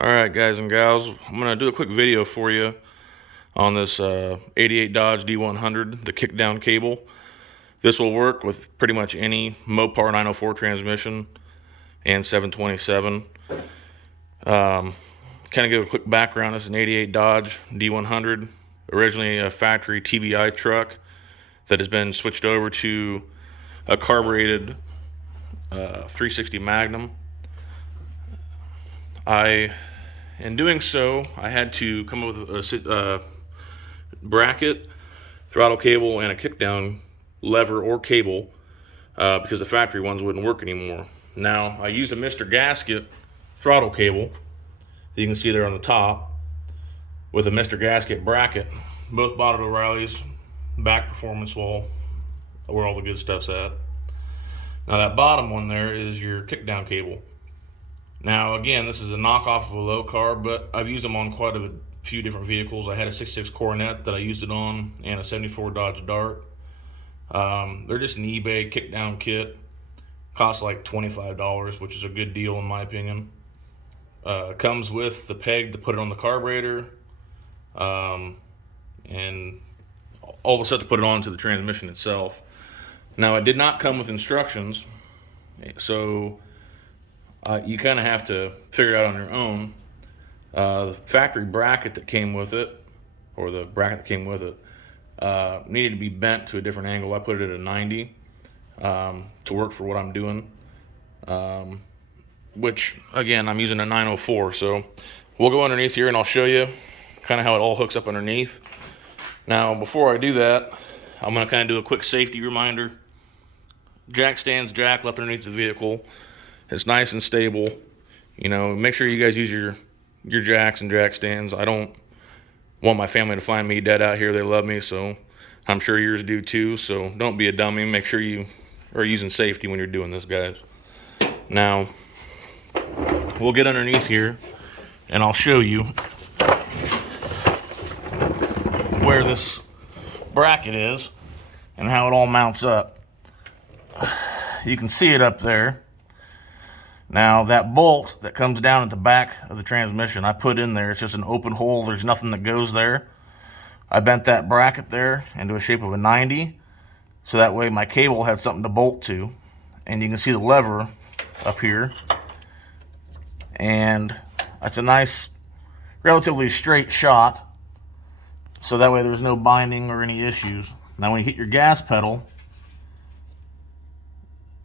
Alright guys and gals, I'm going to do a quick video for you on this 88 Dodge D100, the kickdown cable. This will work with pretty much any Mopar 904 transmission and 727. Kind of give a quick background. This is an 88 Dodge D100, originally a factory TBI truck that has been switched over to a carbureted 360 Magnum. In doing so, I had to come up with a bracket, throttle cable, and a kickdown lever or cable because the factory ones wouldn't work anymore. Now, I used a Mr. Gasket throttle cable that you can see there on the top with a Mr. Gasket bracket, both bought at O'Reilly's, back performance wall, where all the good stuff's at. Now that bottom one there is your kickdown cable. Now again, this is a knockoff of a Lokar, but I've used them on quite a few different vehicles. I had a 66 Coronet that I used it on, and a 74 Dodge Dart. They're just an eBay kickdown kit. Costs like $25, which is a good deal in my opinion. Comes with the peg to put it on the carburetor, and all the stuff to put it onto the transmission itself. Now it did not come with instructions, so you kind of have to figure it out on your own. The factory bracket that came with it, or the bracket that came with it, needed to be bent to a different angle. I put it at a 90 to work for what I'm doing, which again, I'm using a 904. So we'll go underneath here and I'll show you kind of how it all hooks up underneath. Now before I do that, I'm going to kind of do a quick safety reminder. Jack stands jack left underneath the vehicle. It's nice and stable. You know, make sure you guys use your jacks and jack stands. I don't want my family to find me dead out here. They love me, so I'm sure yours do too. So don't be a dummy. Make sure you are using safety when you're doing this, guys. Now, we'll get underneath here and I'll show you where this bracket is and how it all mounts up. You can see it up there. Now that bolt that comes down at the back of the transmission, I put in there. It's just an open hole. There's nothing that goes there. I bent that bracket there into a shape of a 90, so that way my cable had something to bolt to. And you can see the lever up here. And it's a nice, relatively straight shot, so that way there's no binding or any issues. Now when you hit your gas pedal,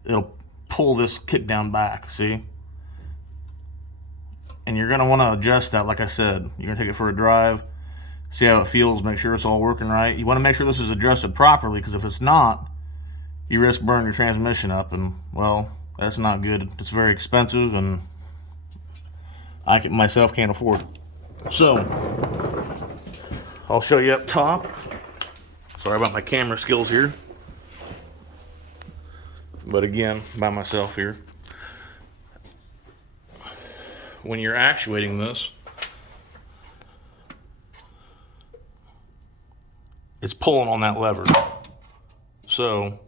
it'll pull this kick down back, see? And you're gonna wanna adjust that, like I said. You're gonna take it for a drive, see how it feels, make sure it's all working right. You wanna make sure this is adjusted properly, because if it's not, you risk burning your transmission up, and well, that's not good. It's very expensive, and I myself can't afford it. So, I'll show you up top. Sorry about my camera skills here. But again, by myself here. When you're actuating this, it's pulling on that lever. So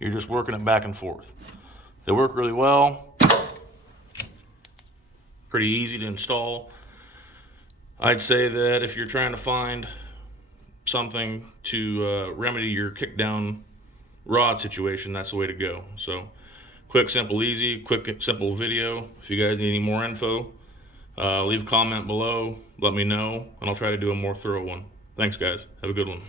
you're just working it back and forth. They work really well. Pretty easy to install. I'd say that if you're trying to find something to remedy your kickdown rod situation, that's the way to go. So quick, simple, easy, quick, simple video. If you guys need any more info, leave a comment below, let me know, and I'll try to do a more thorough one. Thanks guys, have a good one.